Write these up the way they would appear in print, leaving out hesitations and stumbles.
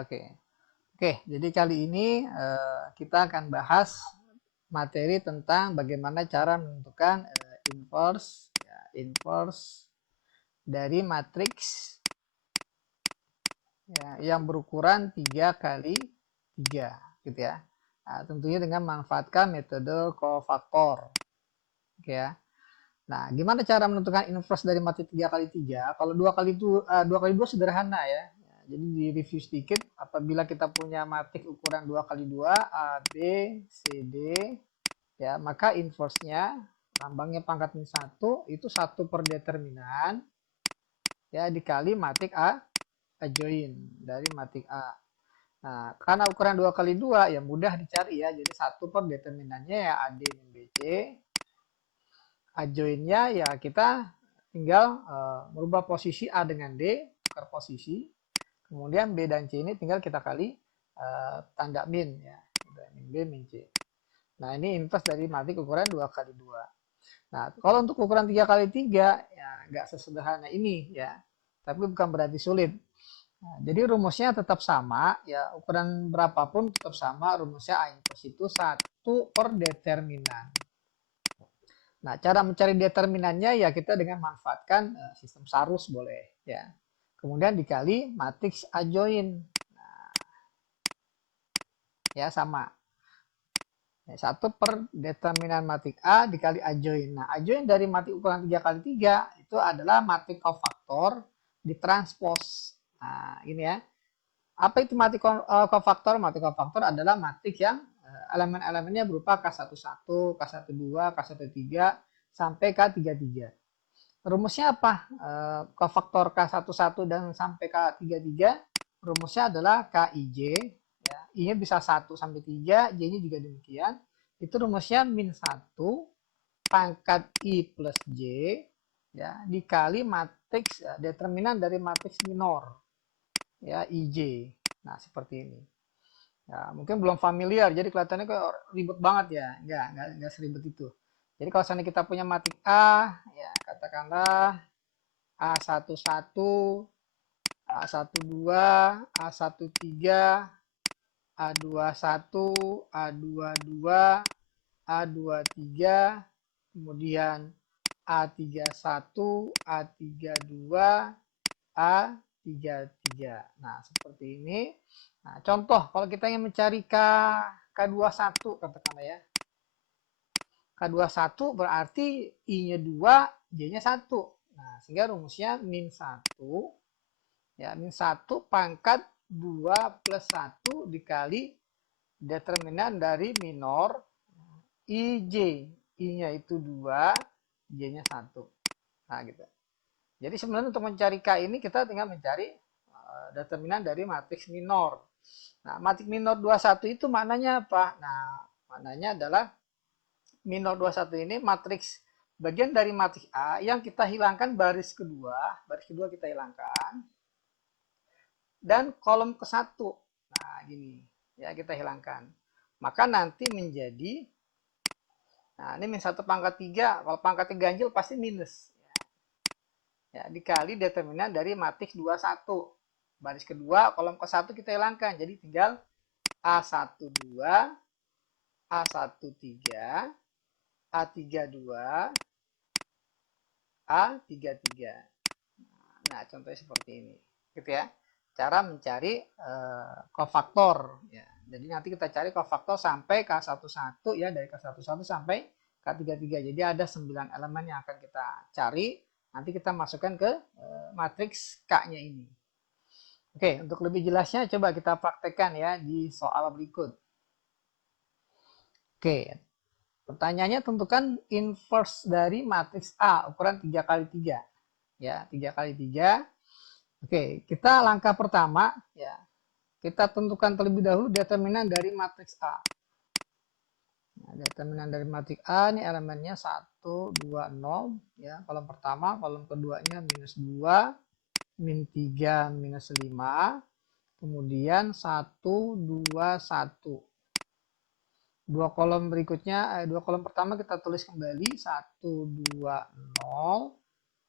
Oke, oke. Jadi kali ini kita akan bahas materi tentang bagaimana cara menentukan inverse, ya, inverse dari matriks ya, yang berukuran 3 kali 3, gitu ya. Nah, tentunya dengan memanfaatkan metode kofaktor. Oke ya. Nah, gimana cara menentukan inverse dari matrik 3 kali 3? Kalau 2 kali 2 sederhana ya. Jadi di review sedikit, apabila kita punya matrik ukuran 2 kali 2 A, B, C, D, ya, maka inverse-nya lambangnya pangkat min 1 itu 1 per determinan ya dikali matrik A adjoin dari matrik A. Nah, karena ukuran 2 kali 2 ya mudah dicari ya. Jadi 1 per determinannya ya AD min BC. Adjoinnya ya kita tinggal merubah posisi A dengan D, tukar posisi. Kemudian B dan C ini tinggal kita kali tanda min ya. Min B min C. Nah, ini inverse dari matrik ukuran 2 kali 2. Nah, kalau untuk ukuran 3 kali 3 ya nggak sesederhana ini ya. Tapi bukan berarti sulit. Nah, jadi rumusnya tetap sama ya, ukuran berapapun tetap sama, rumusnya A inverse itu 1 per determinan. Nah, cara mencari determinannya ya kita dengan manfaatkan sistem Sarus boleh ya. Kemudian dikali matriks adjoin. Nah, ya sama. 1 per determinan matrik A dikali adjoin. Nah, adjoin dari matrik ukuran 3 kali 3 itu adalah matrik kofaktor ditranspos. Nah, ini ya. Apa itu matrik kofaktor? Matrik kofaktor adalah matrik yang elemen-elemennya berupa K11, K12, K13 sampai K33. Rumusnya apa? Kofaktor K11 dan sampai K33 rumusnya adalah KIJ. Ya. I-nya bisa 1 sampai 3, J-nya juga demikian. Itu rumusnya min 1 pangkat I plus J ya, dikali matriks determinan dari matriks minor ya IJ. Nah, seperti ini. Ya, mungkin belum familiar, jadi kelihatannya kayak ribet banget ya. Enggak seribet itu. Jadi kalau seandainya kita punya matrik A, ya katakanlah A11, A12, A13, A21, A22, A23, kemudian A31, A32, A33. Nah, seperti ini. Nah, contoh kalau kita ingin mencari K21 katakanlah ya. K21 berarti I-nya 2, J-nya 1. Nah, sehingga rumusnya min 1 ya, min 1 pangkat 2 plus 1 dikali determinan dari minor IJ. I-nya itu 2, J-nya 1. Nah, gitu. Jadi sebenarnya untuk mencari K ini kita tinggal mencari determinan dari matriks minor. Nah, matriks minor 21 itu maknanya apa? Nah, maknanya adalah minor 21 ini matriks bagian dari matriks A yang kita hilangkan baris kedua kita hilangkan. Dan kolom ke-1. Nah, gini. Ya, kita hilangkan. Maka nanti menjadi nah, ini min 1 pangkat 3. Kalau pangkatnya ganjil pasti minus. Ya, dikali determinan dari matriks 21. Baris kedua, kolom ke-1 kita hilangkan. Jadi tinggal A12, A13, A32, A33. Nah, contohnya seperti ini. Gitu ya. Cara mencari kofaktor. Ya. Jadi nanti kita cari kofaktor sampai K11 ya, dari K11 sampai K33. Jadi ada 9 elemen yang akan kita cari. Nanti kita masukkan ke matriks K-nya ini. Oke, untuk lebih jelasnya coba kita praktekkan ya di soal berikut. Oke, pertanyaannya tentukan inverse dari matriks A ukuran 3 kali 3. Ya, 3 kali 3. Oke, kita langkah pertama ya. Kita tentukan terlebih dahulu determinan dari matriks A. Nah, determinan dari matriks A ini elemennya 1, 2, 0 ya. Kolom pertama, kolom keduanya minus 2, min 3, minus 5. Kemudian 1, 2, 1. Dua kolom berikutnya, dua kolom pertama kita tulis kembali 1, 2, 0,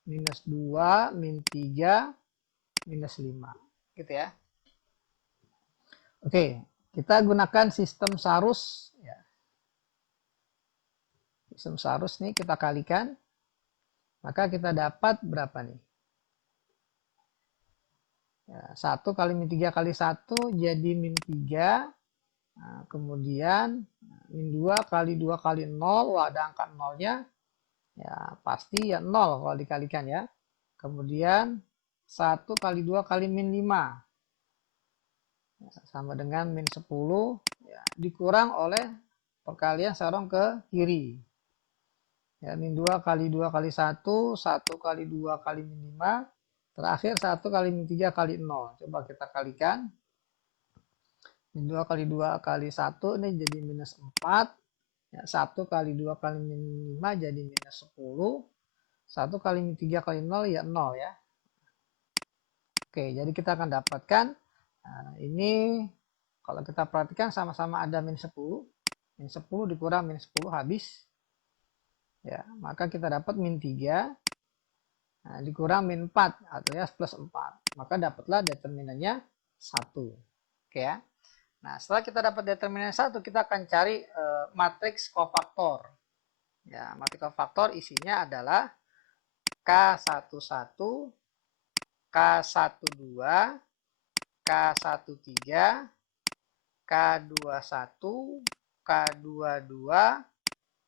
minus 2, min 3, minus 5. Gitu ya. Oke, kita gunakan sistem Sarus. Ya. Sistem Sarus nih kita kalikan. Maka kita dapat berapa nih? Ya, 1 kali min 3 kali 1 jadi min 3. Nah, kemudian min 2 kali 2 kali 0. Wah, ada angka 0-nya. Ya, pasti ya 0 kalau dikalikan ya. Kemudian 1 kali 2 kali min 5. Ya, sama dengan min 10. Ya, dikurang oleh perkalian sorong ke kiri. Ya, min 2 kali 2 kali 1. 1 kali 2 kali min 5. Terakhir 1 kali min 3 kali 0. Coba kita kalikan. Min 2 kali 2 kali 1 ini jadi minus 4. Ya, 1 kali 2 kali min 5 jadi minus 10. 1 kali min 3 kali 0 ya 0 ya. Oke, jadi kita akan dapatkan. Nah, ini kalau kita perhatikan sama-sama ada min 10. Min 10 dikurang min 10 habis. Ya, maka kita dapat min 3. Nah, dikurang min 4 alias plus 4. Maka dapatlah determinannya 1. Oke ya. Nah, setelah kita dapat determinan 1, kita akan cari matriks kofaktor. Ya, matriks kofaktor isinya adalah K11, K12, K13, K21, K22,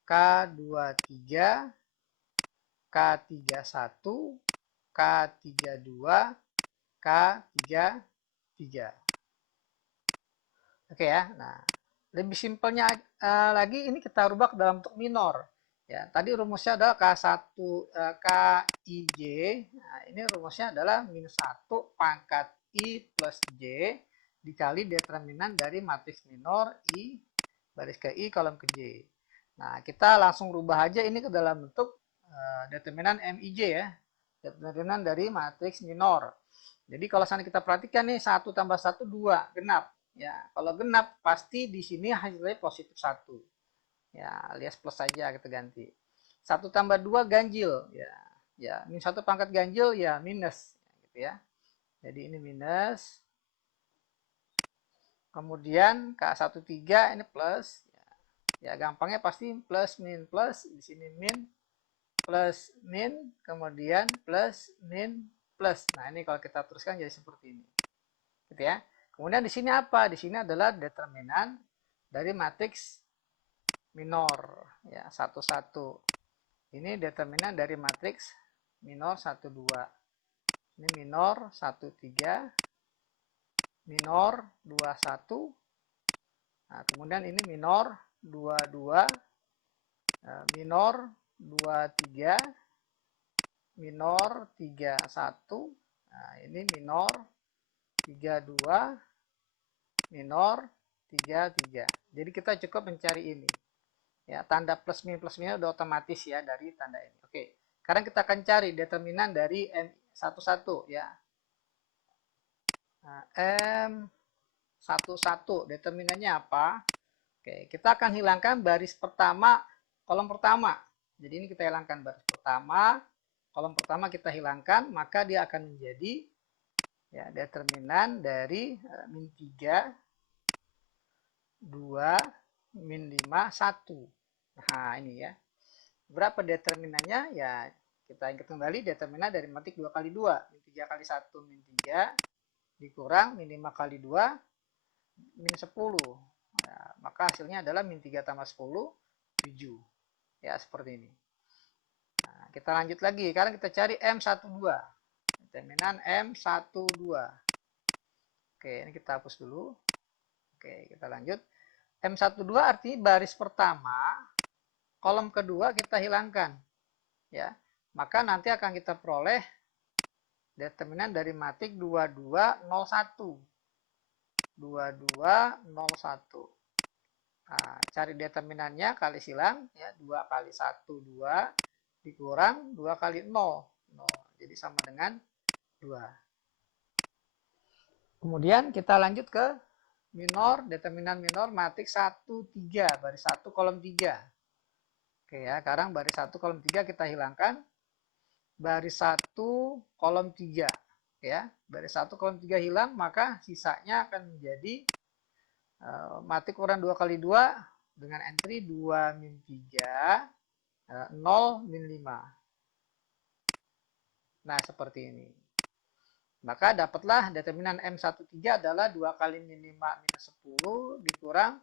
K23, K31, K32, K33. Oke ya. Nah, lebih simpelnya lagi ini kita rubah ke dalam bentuk minor. Ya, tadi rumusnya adalah K1 KIJ. Nah, ini rumusnya adalah min 1 pangkat I plus J dikali determinan dari matriks minor I baris ke I kolom ke J. Nah, kita langsung rubah aja ini ke dalam bentuk determinan MIJ ya. Determinan dari matriks minor. Jadi kalau misalnya kita perhatikan nih 1 tambah 1 2 genap. Ya, kalau genap pasti di sini hasilnya positif 1. Ya, alias plus saja kita ganti. 1 tambah 2 ganjil. Ya, ya min 1 pangkat ganjil ya minus. Gitu ya. Jadi ini minus. Kemudian K13 ini plus. Ya, gampangnya pasti plus min plus. Di sini min plus min. Kemudian plus min plus. Nah, ini kalau kita teruskan jadi seperti ini. Gitu ya. Kemudian di sini apa? Di sini adalah determinan dari matriks minor ya 1 1. Ini determinan dari matriks minor 1 2. Ini minor 1 3, minor 2 1. Nah, kemudian ini minor 2 2, minor 2 3, minor 3 1. Nah, ini minor 3 2, minor 3 3. Jadi kita cukup mencari ini. Ya, tanda plus minusnya udah otomatis ya dari tanda ini. Oke. Sekarang kita akan cari determinan dari M11 ya. Nah, M11 determinannya apa? Oke, kita akan hilangkan baris pertama, kolom pertama. Jadi ini kita hilangkan baris pertama, kolom pertama kita hilangkan, maka dia akan menjadi ya determinan dari min 3 2 min 5 1. Nah, ini ya. Berapa determinannya? Ya, kita ingat kembali determinan dari matrik 2 kali 2, min 3 kali 1 min 3 dikurang min 5 kali 2 min 10. Ya, maka hasilnya adalah min 3 tambah 10 7. Ya, seperti ini. Nah, kita lanjut lagi. Sekarang kita cari M12. Determinan M12. Oke, ini kita hapus dulu. Oke, kita lanjut. M12 artinya baris pertama, kolom kedua kita hilangkan. Ya, maka nanti akan kita peroleh determinan dari matrik 2201. 2201. Nah, cari determinannya kali silang ya 2 kali 1 2 dikurang 2 kali 0 0. Jadi sama dengan 2. Kemudian kita lanjut ke minor, determinan minor matriks 1 3 baris 1 kolom 3. Oke ya, sekarang baris 1 kolom 3 kita hilangkan. Baris 1 kolom 3 ya. Baris 1 kolom 3 hilang, maka sisanya akan menjadi matik ukuran 2 kali 2 dengan entry 2 min 3, 0 min 5. Nah, seperti ini. Maka dapatlah determinan M13 adalah 2 kali min 5 minus 10 dikurang,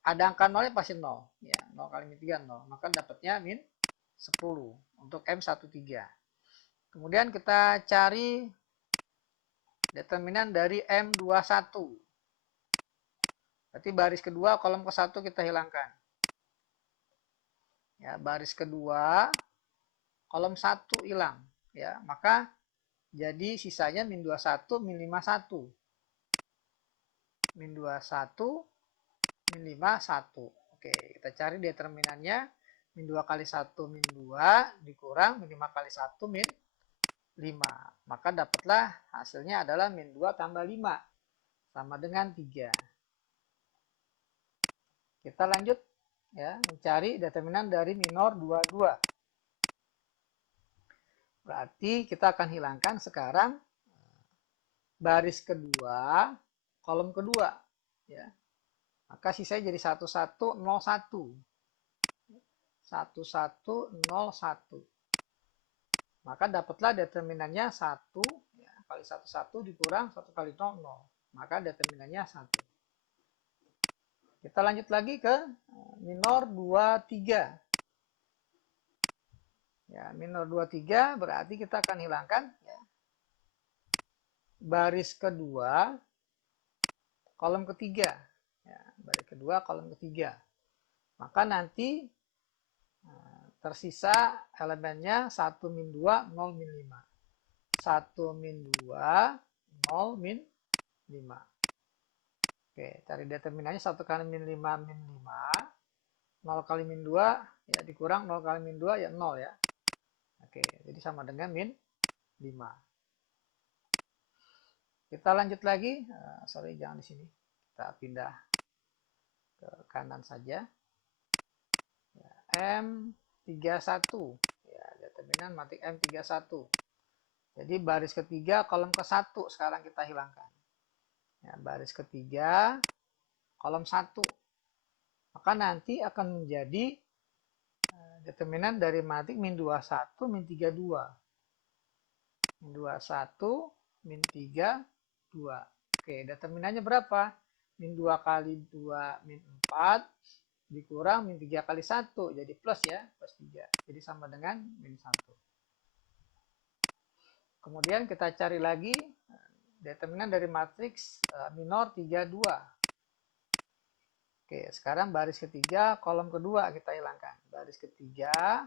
ada angka 0 pasti 0. Ya, 0 kali min 3, 0. Maka dapatnya min 10 untuk M13. Kemudian kita cari determinan dari M21. Berarti baris kedua, kolom ke-1 kita hilangkan. Ya, baris kedua, kolom 1 hilang. Ya, maka jadi sisanya min 21, min 51. Min 21, min 51. Oke, kita cari determinannya. Min 2 kali 1, min 2, dikurang min 5 kali 1, min 5. Maka dapatlah hasilnya adalah min 2 tambah 5. Sama dengan 3. Kita lanjut ya, mencari determinan dari minor 22. Berarti kita akan hilangkan sekarang baris kedua, kolom kedua. Ya. Maka sisanya jadi 1101. 1101. Maka dapatlah determinannya 1 ya, kali 11 dikurang 1 kali 0, 0. Maka determinannya 1. Kita lanjut lagi ke minor 23. Ya, minor 23 berarti kita akan hilangkan ya, baris kedua, kolom ketiga. Ya, baris kedua, kolom ketiga. Maka nanti tersisa elemennya 1 min 2, 0 min 5. 1 min 2, 0 min 5. Oke, cari determinannya 1 kali min 5, min 5. 0 kali min 2, ya dikurang 0 kali min 2, ya 0 ya. Oke, jadi sama dengan min 5. Kita lanjut lagi. Sorry, jangan di sini. Kita pindah ke kanan saja. Ya, M31. Ya, determinan matik M31. Jadi baris ketiga, kolom ke-1 sekarang kita hilangkan. Ya, baris ketiga, kolom 1. Maka nanti akan menjadi determinan dari matik min 21, min 32. Min 21, min 32. Oke, determinannya berapa? Min 2 kali 2, min 4, dikurang min 3 kali 1. Jadi plus ya, plus 3. Jadi sama dengan min 1. Kemudian kita cari lagi determinan dari matriks minor 32. Oke, sekarang baris ketiga, kolom kedua kita hilangkan. Baris ketiga,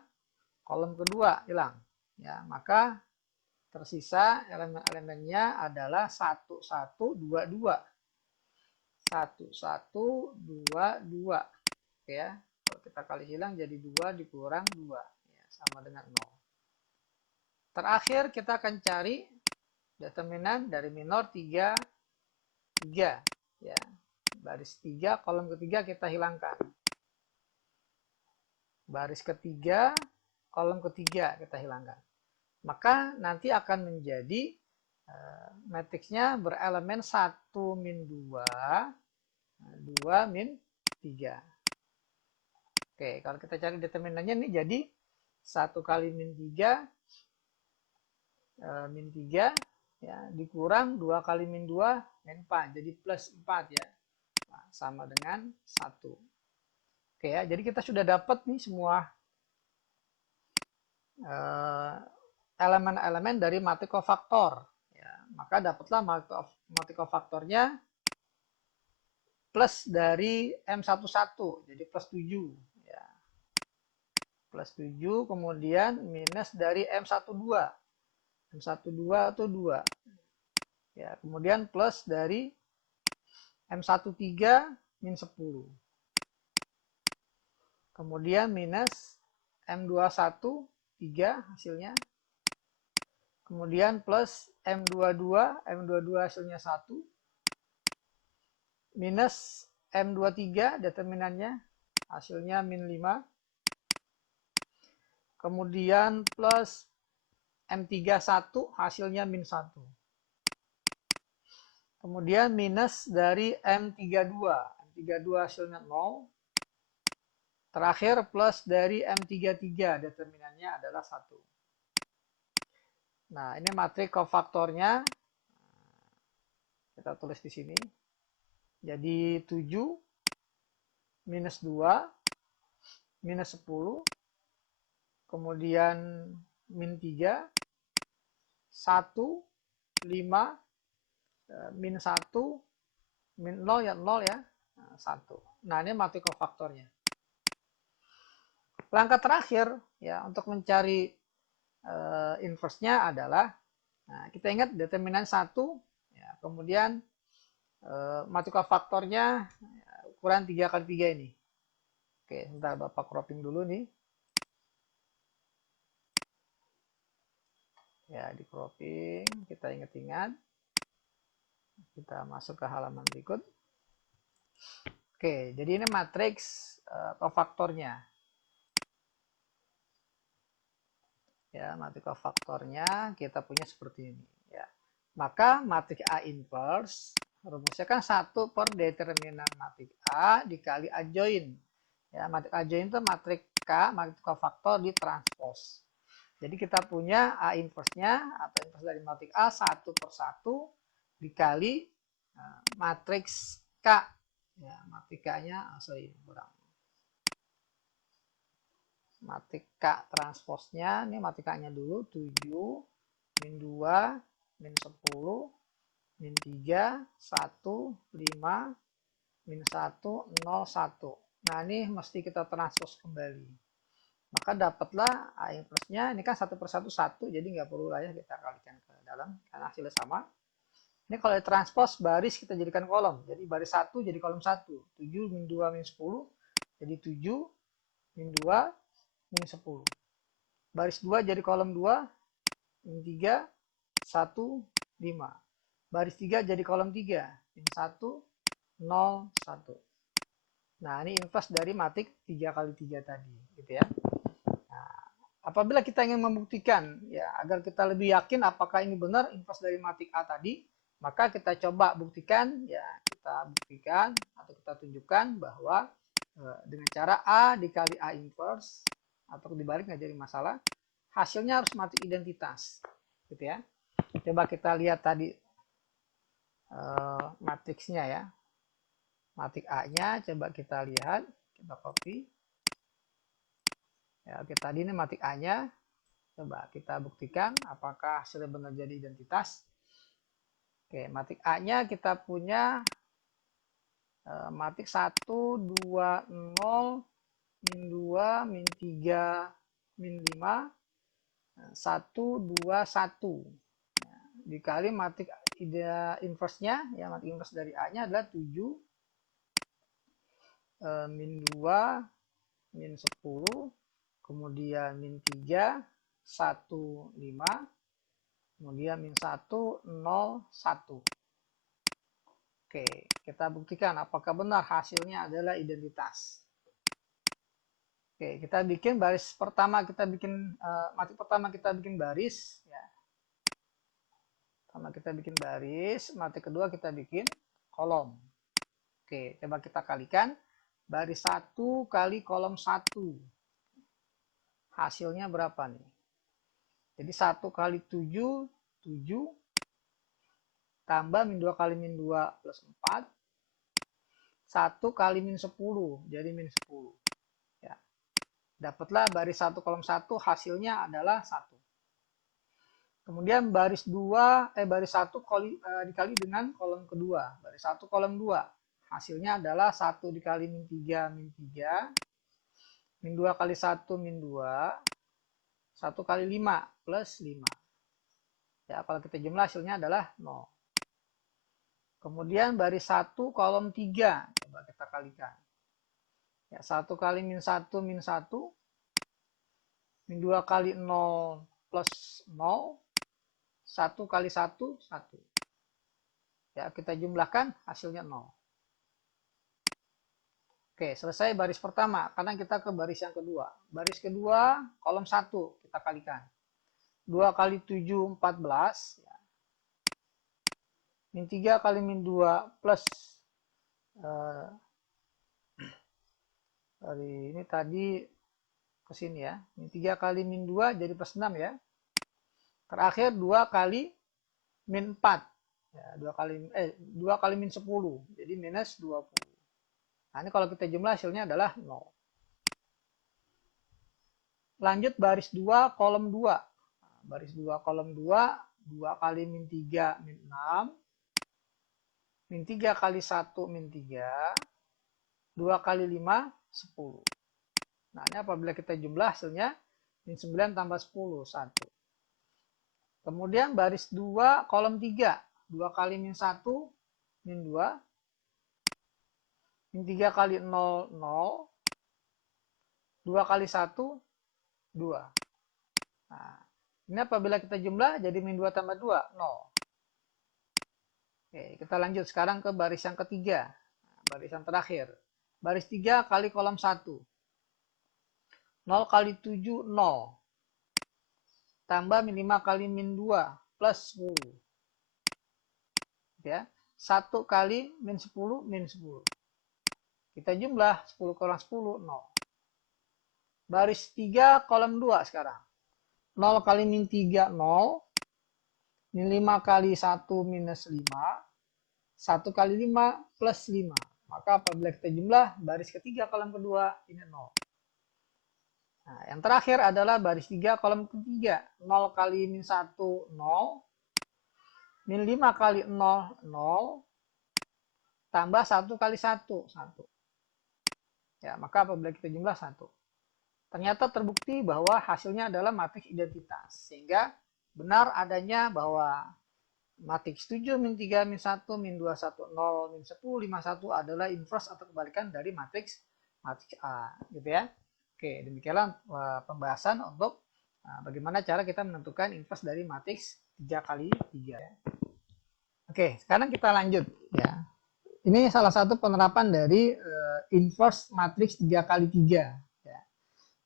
kolom kedua hilang. Ya, maka tersisa elemen-elemennya adalah 1122. 1122. Oke ya. Kalau kita kali hilang jadi 2 dikurang 2. Ya, sama dengan 0. Terakhir kita akan cari determinan dari minor 3, 3. Ya. Baris 3, kolom ketiga kita hilangkan. Baris ketiga, kolom ketiga kita hilangkan. Maka nanti akan menjadi matriksnya berelemen 1 min 2, 2 min 3. Oke, kalau kita cari determinannya ini jadi 1 kali min 3, min 3 ya, dikurang 2 kali min 2, min 4. Jadi plus 4 ya. Nah, sama dengan 1. Oke ya, jadi kita sudah dapat nih semua elemen-elemen dari matik kofaktor. Ya, maka dapatlah matik kofaktornya plus dari M11, jadi plus 7. Ya. Plus 7, kemudian minus dari M12. M12 itu 2. Ya, kemudian plus dari M13 min 10. Kemudian minus M21 3 hasilnya. Kemudian plus M22, M22 hasilnya 1. Minus M23 determinannya hasilnya min 5. Kemudian plus M31 hasilnya min 1. Kemudian minus dari M32. M32 hasilnya 0. Terakhir plus dari M33, determinannya adalah 1. Nah, ini matriks kofaktornya. Kita tulis di sini. Jadi 7 minus 2 minus 10, kemudian min 3, 1, 5, min 1, min 0 ya 0 ya, 1. Nah, ini matriks kofaktornya. Langkah terakhir ya untuk mencari inverse-nya adalah, nah, kita ingat determinan 1, ya, kemudian matriks kofaktornya ukuran 3 kali 3 ini. Oke, sebentar Bapak cropping dulu nih. Ya, di cropping, kita ingat-ingat. Kita masuk ke halaman berikut. Oke, jadi ini matriks kofaktornya. Ya, matriks kofaktornya kita punya seperti ini. Ya. Maka matriks A inverse rumusnya kan 1 per determinan matriks A dikali adjoint. Ya, matriks adjoint itu matriks K, matriks kofaktor di transpose. Jadi kita punya A inverse-nya atau inverse dari matriks A 1 per 1 dikali matriks K. Ya, matriks K-nya, kurang. Matriks K transpose-nya, ini matriks K-nya dulu, 7, min 2, min 10, min 3, 1, 5, min 1, 0, 1. Nah, ini mesti kita transpose kembali. Maka dapatlah A inverse-nya, ini kan 1 per 1, 1, jadi nggak perlu lah ya kita kalikan ke dalam, karena hasilnya sama. Ini kalau transpose baris kita jadikan kolom, jadi baris 1 jadi kolom 1, 7, min 2, min 10, jadi 7, min 2, min 10. Baris 2 jadi kolom 2, min 3, 1, 5. Baris 3 jadi kolom 3, min 1, 0, 1. Nah, ini inverse dari matriks 3 kali 3 tadi, gitu ya. Nah, apabila kita ingin membuktikan, ya, agar kita lebih yakin apakah ini benar inverse dari matriks A tadi, maka kita coba buktikan, ya, kita buktikan atau kita tunjukkan bahwa dengan cara A dikali A inverse, atau dibalik nggak jadi masalah, hasilnya harus matriks identitas, gitu ya. Coba kita lihat tadi matriksnya ya. Matriks A-nya coba kita lihat, kita copy. Ya, oke, tadi ini matriks A-nya. Coba kita buktikan apakah hasilnya benar jadi identitas. Oke, matriks A-nya kita punya matriks 1, 2, 0, min 2, min 3, min 5, 1, 2, 1. Dikali matriks inverse-nya, ya, matriks inverse dari A-nya adalah 7, min 2, min 10, kemudian min 3, 1, 5, kemudian min 1, 0, 1. Oke, kita buktikan apakah benar hasilnya adalah identitas. Oke, kita bikin baris pertama, kita bikin matriks pertama kita bikin baris, ya. Pertama kita bikin baris, matriks kedua kita bikin kolom. Oke, coba kita kalikan. Baris 1 kali kolom 1. Hasilnya berapa nih? Jadi 1 kali 7, 7. Tambah min 2 kali min 2 plus 4. 1 kali min 10, jadi min 10. Ya. Dapatlah baris 1 kolom 1, hasilnya adalah 1. Kemudian baris 2, baris 1 dikali dengan kolom kedua. Baris 1 kolom 2. Hasilnya adalah 1 dikali min 3, min 3. Min 2 kali 1, min 2. 1 kali 5, plus 5. Ya, kalau kita jumlah hasilnya adalah 0. Kemudian baris 1 kolom 3. Coba kita kalikan. Ya, 1 kali min 1, min 1. Min 2 kali 0 plus 0. 1 kali 1, 1. Ya, kita jumlahkan hasilnya 0. Oke, selesai baris pertama. Karena kita ke baris yang kedua. Baris kedua, kolom 1. Kita kalikan. 2 kali 7, 14. Ya. min 3 kali min 2 plus dari ini tadi ke sini ya. Min 3 kali min 2 jadi plus 6 ya. Terakhir 2 kali min 4. Ya, 2 kali min 10. Jadi minus 20. Nah, ini kalau kita jumlah hasilnya adalah 0. Lanjut baris 2 kolom 2. Nah, baris 2 kolom 2, 2 kali min 3 min 6. Min 3 kali 1 min 3. 2 kali 5 10. Nah, ini apabila kita jumlah hasilnya min 9 tambah 10 1. Kemudian baris 2 kolom 3. 2 kali min 1 min 2. Min 3 kali 0 0. 2 kali 1 2. Nah, ini apabila kita jumlah jadi min 2 tambah 2 0. Oke, kita lanjut sekarang ke baris yang ketiga. Nah, baris yang terakhir. Baris 3 kali kolom 1. 0 kali 7 0. Tambah min 5 kali min 2 plus 10. Ya. 1 kali min 10 min 10. Kita jumlah 10 kurang 10 0. Baris 3 kolom 2 sekarang. 0 kali min 3 0. Min 5 kali 1 minus 5. 1 kali 5 plus 5. Maka apabila kita jumlah baris ketiga kolom kedua ini 0. Nah, yang terakhir adalah baris 3 kolom ketiga. 0 kali min 1 0. Min 5 kali 0 0. Tambah 1 kali 1 1. Ya, maka apabila kita jumlah 1. Ternyata terbukti bahwa hasilnya adalah matriks identitas. Sehingga benar adanya bahwa matriks 7 min 3 min 1 min 2 1 0 min 10 5 1 adalah inverse atau kebalikan dari matriks A, gitu ya. Oke, demikianlah pembahasan untuk bagaimana cara kita menentukan inverse dari matriks 3 kali 3 ya. Oke, sekarang kita lanjut ya. Ini salah satu penerapan dari inverse matriks 3 kali 3 ya.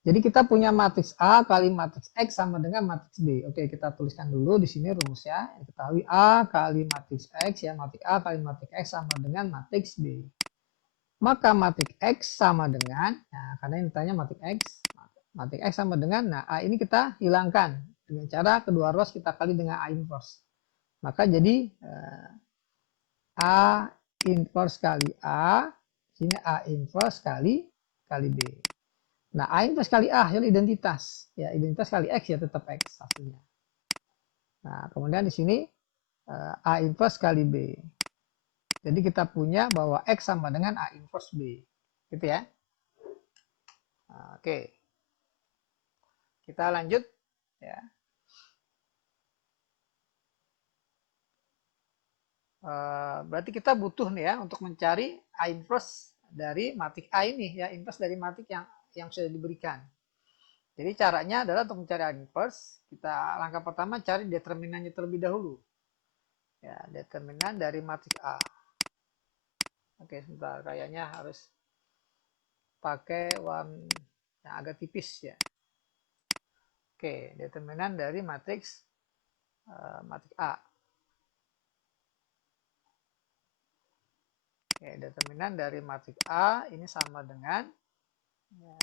Jadi kita punya matriks A kali matriks X sama dengan matriks B. Oke, kita tuliskan dulu di sini rumusnya. Ketahui A kali matriks X ya, matriks A kali matriks X sama dengan matriks B. Maka matriks X sama dengan, nah karena ini ditanya matriks X sama dengan, nah A ini kita hilangkan dengan cara kedua ruas kita kali dengan A inverse. Maka jadi A inverse kali A, sini A inverse kali B. Nah, A inverse kali A hasil identitas. Ya, identitas kali X ya tetap X hasilnya. Nah, kemudian di sini A inverse kali B. Jadi kita punya bahwa X sama dengan A inverse B. Gitu ya. Nah, oke. Kita lanjut ya. Berarti kita butuh nih ya untuk mencari A inverse dari matriks A ini ya, inverse dari matriks yang sudah diberikan. Jadi caranya adalah untuk mencari A inverse, kita langkah pertama cari determinannya terlebih dahulu. Ya, determinan dari matriks A. Oke, sebentar, kayaknya harus pakai warna yang agak tipis ya. Oke, determinan dari matriks A. Oke, determinan dari matriks A ini sama dengan ya,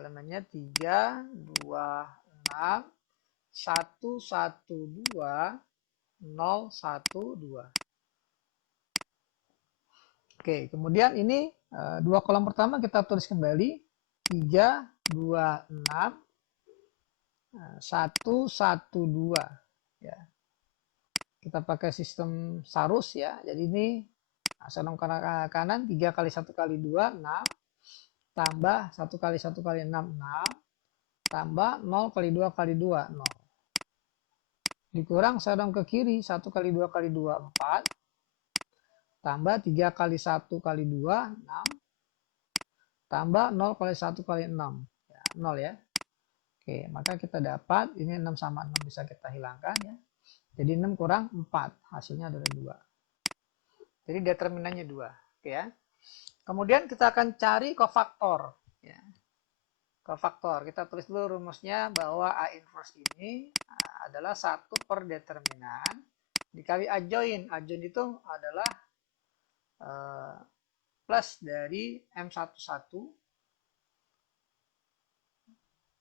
elemennya 3, 2, 6, 1, 1, 2, 0, 1, 2. Oke, kemudian ini dua kolom pertama kita tulis kembali 3, 2, 6, 1, 1, 2 ya. Kita pakai sistem Sarus ya. Jadi ini sorong kanan 3 kali 1 kali 2 6 tambah 1 kali 1 kali 6 6 tambah 0 kali 2 kali 2 0. Dikurang sorong ke kiri 1 kali 2 kali 2 4 tambah 3 kali 1 kali 2 6 tambah 0 kali 1 kali 6 ya, 0 ya. Oke, maka kita dapat ini 6 sama 6 bisa kita hilangkan ya. Jadi 6 kurang 4, hasilnya adalah 2. Jadi determinannya 2. Oke ya. Kemudian kita akan cari kofaktor. Ya. Kofaktor, kita tulis dulu rumusnya bahwa A inverse ini adalah 1 per determinan dikali adjoin. Adjoin itu adalah plus dari M11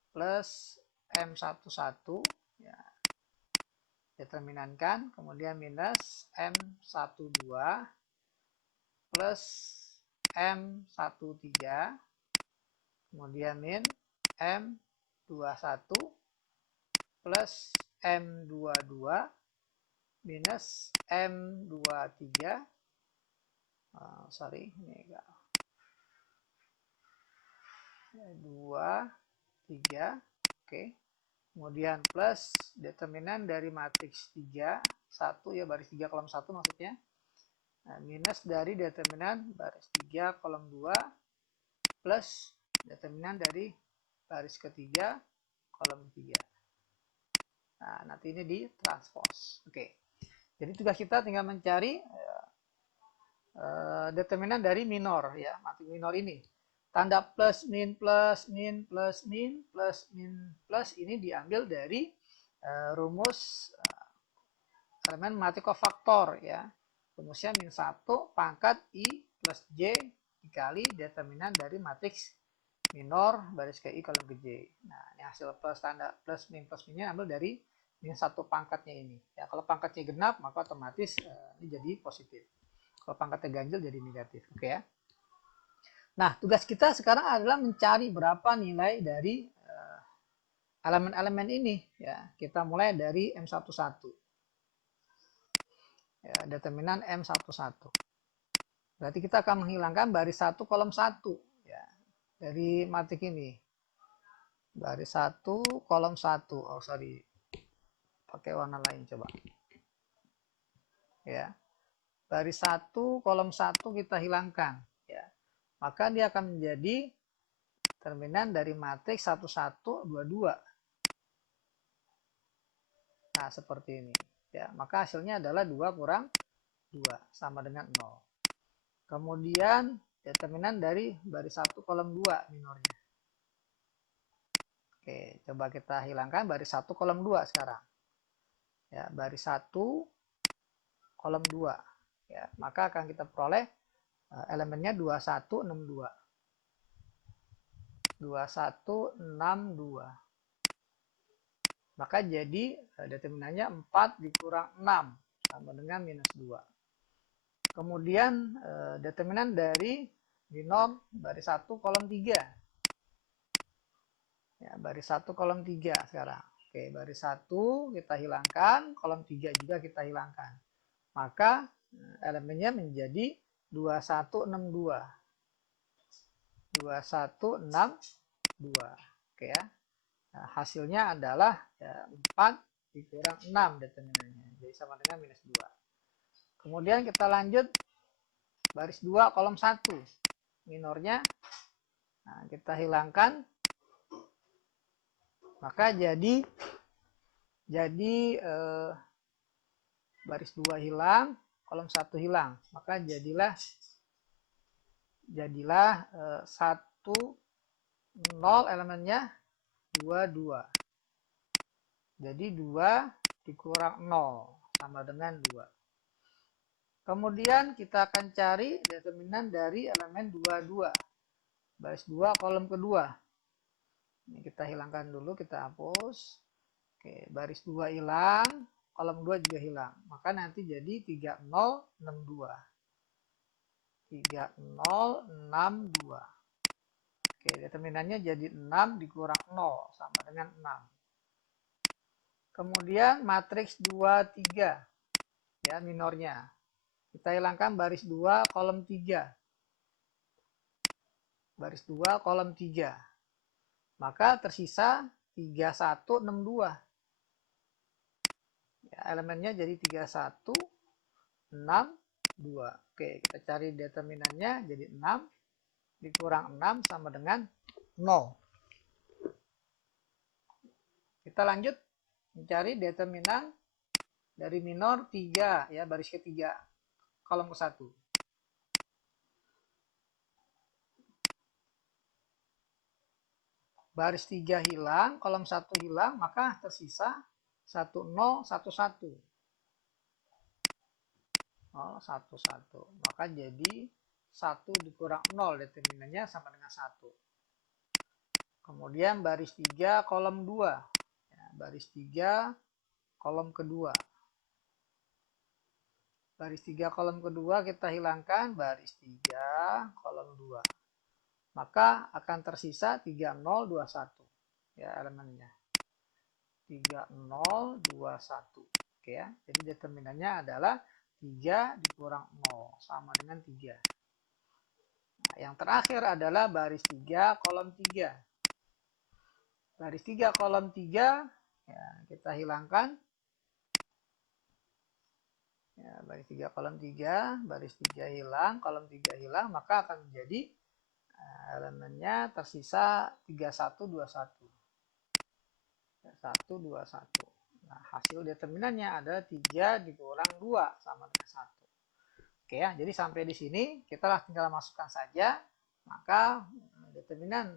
plus M11 ya, determinankan, kemudian minus M12 plus M13, kemudian min M21 plus M22 minus M23, sorry ini enggak, 2, 3, oke. Kemudian plus determinan dari matriks 3, 1 ya, baris 3 kolom 1 maksudnya. Nah, minus dari determinan baris 3 kolom 2 plus determinan dari baris ketiga kolom 3. Nah, nanti ini ditranspos. Oke. Jadi tugas kita tinggal mencari determinan dari minor ya, matrik minor ini. Tanda plus min plus min plus min plus min plus ini diambil dari rumus elemen matrik kofaktor ya. Rumusnya min 1 pangkat I plus J dikali determinan dari matriks minor baris ke I kolom ke J. Nah, ini hasil plus tanda plus minnya ambil dari min 1 pangkatnya ini. Ya, kalau pangkatnya genap maka otomatis ini jadi positif. Kalau pangkatnya ganjil jadi negatif. Oke ya. Nah, tugas kita sekarang adalah mencari berapa nilai dari elemen-elemen ini ya. Kita mulai dari M11. Ya, determinan M11. Berarti kita akan menghilangkan baris 1 kolom 1 ya. Dari matrik ini. Baris 1 kolom 1. Oh, sorry. Pakai warna lain coba. Ya. Baris 1 kolom 1 kita hilangkan ya. Maka dia akan menjadi determinan dari matriks 1 1 2 2. Nah, seperti ini ya. Maka hasilnya adalah 2 kurang 2 sama dengan 0. Kemudian determinan dari baris 1 kolom 2 minornya. Oke, coba kita hilangkan baris 1 kolom 2 sekarang. Ya, baris 1 kolom 2. Ya, maka akan kita peroleh elemennya 2162. 2162. Maka jadi determinannya 4 dikurang 6 sama dengan minus 2. Kemudian determinan dari minor baris 1 kolom 3. Ya, baris 1 kolom 3 sekarang. Oke, baris 1 kita hilangkan, kolom 3 juga kita hilangkan. Maka elemennya menjadi 2162. 2162. Oke ya. Nah, hasilnya adalah ya, 4 dikurang 6 determinannya. Jadi sama dengan minus 2. Kemudian kita lanjut baris 2 kolom 1. Minornya nah, kita hilangkan. Maka jadi baris 2 hilang, kolom 1 hilang. Maka jadilah 1 0 elemennya 2 2. Jadi 2 dikurang 0 sama dengan 2. Kemudian kita akan cari determinan dari elemen 22. Baris 2 kolom kedua. Ini kita hilangkan dulu, kita hapus. Oke, baris 2 hilang, kolom 2 juga hilang. Maka nanti jadi 3062. 3062. Oke, determinannya jadi 6 dikurang 0 sama dengan 6. Kemudian matriks 2 3 ya minornya. Kita hilangkan baris 2 kolom 3. Baris 2 kolom 3. Maka tersisa 3162. Ya, elemennya jadi 3162. Oke, kita cari determinannya jadi 6 dikurang 6 sama dengan 0. Kita lanjut mencari determinan dari minor 3 ya, baris ketiga kolom ke-1. Baris 3 hilang, kolom 1 hilang, maka tersisa 1011. 0, 1, 1. Maka jadi 1 dikurang 0 determinannya sama dengan 1. Kemudian baris 3 kolom 2. Ya, baris 3 kolom kedua. Baris 3 kolom kedua kita hilangkan, baris 3 kolom 2. Maka akan tersisa 3021 ya elemennya. 3021. Oke ya. Jadi determinannya adalah 3 dikurang 0 sama dengan 3. Nah, yang terakhir adalah baris 3 kolom 3. Baris 3 kolom 3 ya, kita hilangkan. Ya, baris 3 kolom 3, baris 3 hilang, kolom 3 hilang, maka akan menjadi elemennya tersisa 3121. 3121. Nah, hasil determinannya adalah 3 dikurang 2 sama dengan 1. Oke ya, jadi sampai di sini kita tinggal masukkan saja, maka determinan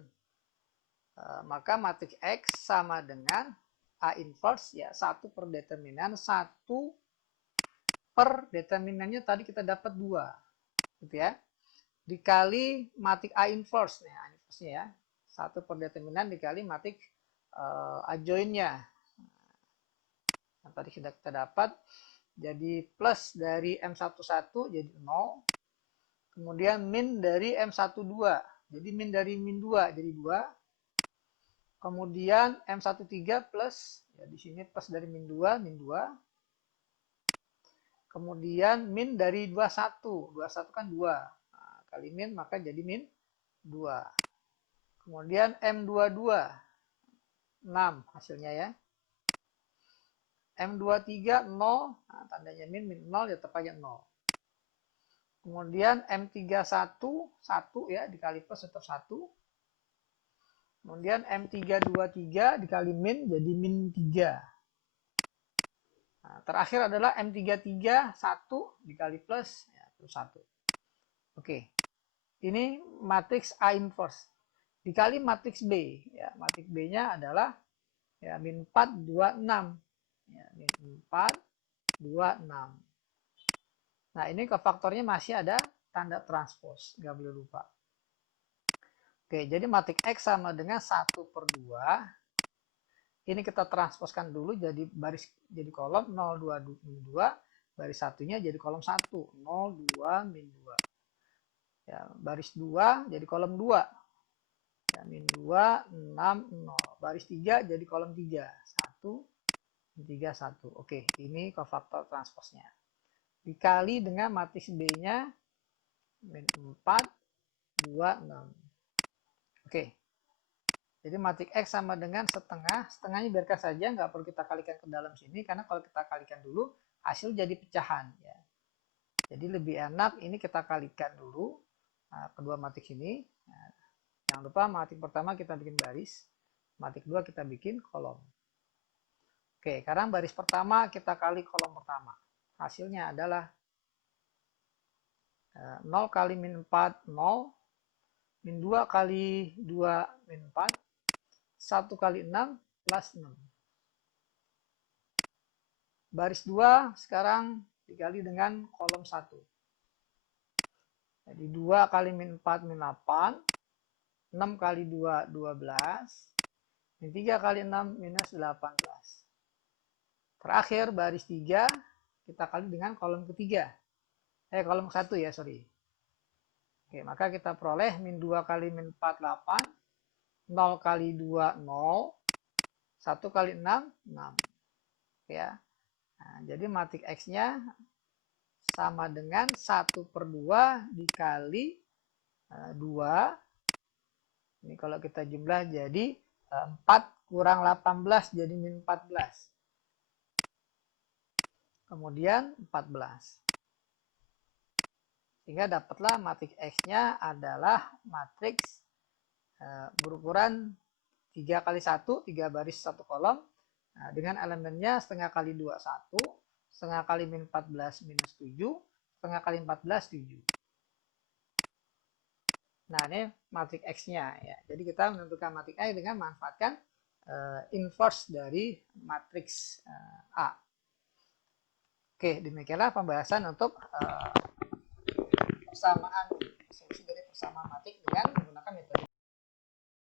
maka matriks X sama dengan A inverse ya 1 per determinan 1 per determinannya tadi kita dapat 2 gitu ya, dikali matriks A inverse nih, A inverse-nya ya 1 per determinan dikali matriks adjoinnya. Nah, tadi sudah kita dapat jadi plus dari M11 jadi 0, kemudian min dari M12 jadi min dari min 2 jadi 2, kemudian M13 plus ya di sini plus dari min 2 min 2, kemudian min dari 21 kan 2. Nah, kali min maka jadi min 2. Kemudian M22 6 hasilnya ya. M23 0, nah, tandanya min 0 ya tetap aja 0. Kemudian M31 1 ya dikali plus tetap 1. Kemudian M323 dikali min jadi min 3. Nah, terakhir adalah M33 1 dikali plus ya, plus 1. Oke. Ini matriks A inverse dikali matriks B ya. Matriks B-nya adalah ya min 4 2 6. Ya, min 4 2 6. Nah, ini kofaktornya masih ada tanda transpose, nggak boleh lupa. Oke, jadi matriks X sama dengan 1 per 2. Ini kita transposkan dulu jadi baris jadi kolom 0 2 2, baris satunya jadi kolom 1 0 2 min 2. Ya, baris 2 jadi kolom 2. Ya, min 2 6 0. Baris 3 jadi kolom 3 1 3 1. Oke, ini kofaktor transposnya. Dikali dengan matriks B-nya min 4 2 6. Oke. Jadi matriks X sama dengan setengah, setengahnya biarkan saja, nggak perlu kita kalikan ke dalam sini, karena kalau kita kalikan dulu, hasil jadi pecahan. Ya. Jadi lebih enak ini kita kalikan dulu, kedua matriks ini. Nah, jangan lupa matriks pertama kita bikin baris, matriks kedua kita bikin kolom. Oke, sekarang baris pertama kita kali kolom pertama. Hasilnya adalah 0 kali min 4, 0, min 2 kali 2 min 4, 1 kali 6 plus 6. Baris 2 sekarang dikali dengan kolom 1. Jadi 2 kali min 4 min 8. 6 kali 2 12. Min 3 kali 6 minus 18. Terakhir baris 3 kita kali dengan kolom ketiga. Kolom 1 ya, sorry. Oke, maka kita peroleh min 2 kali min 4 8. 0 kali 2 0, 1 kali 6 6 ya. Nah, jadi matriks X-nya sama dengan 1 per 2 dikali 2. Ini kalau kita jumlah jadi 4 kurang 18 jadi min 14. Kemudian 14. Sehingga dapatlah matriks X-nya adalah matriks berukuran 3 kali 1, 3 baris 1 kolom. Nah, dengan elemennya setengah kali 2 1, setengah kali min 14 minus 7, setengah kali 14 7. Nah, ini matriks X-nya ya. Jadi kita menentukan matriks X dengan memanfaatkan inverse dari matriks A. Oke, demikianlah pembahasan untuk persamaan fungsi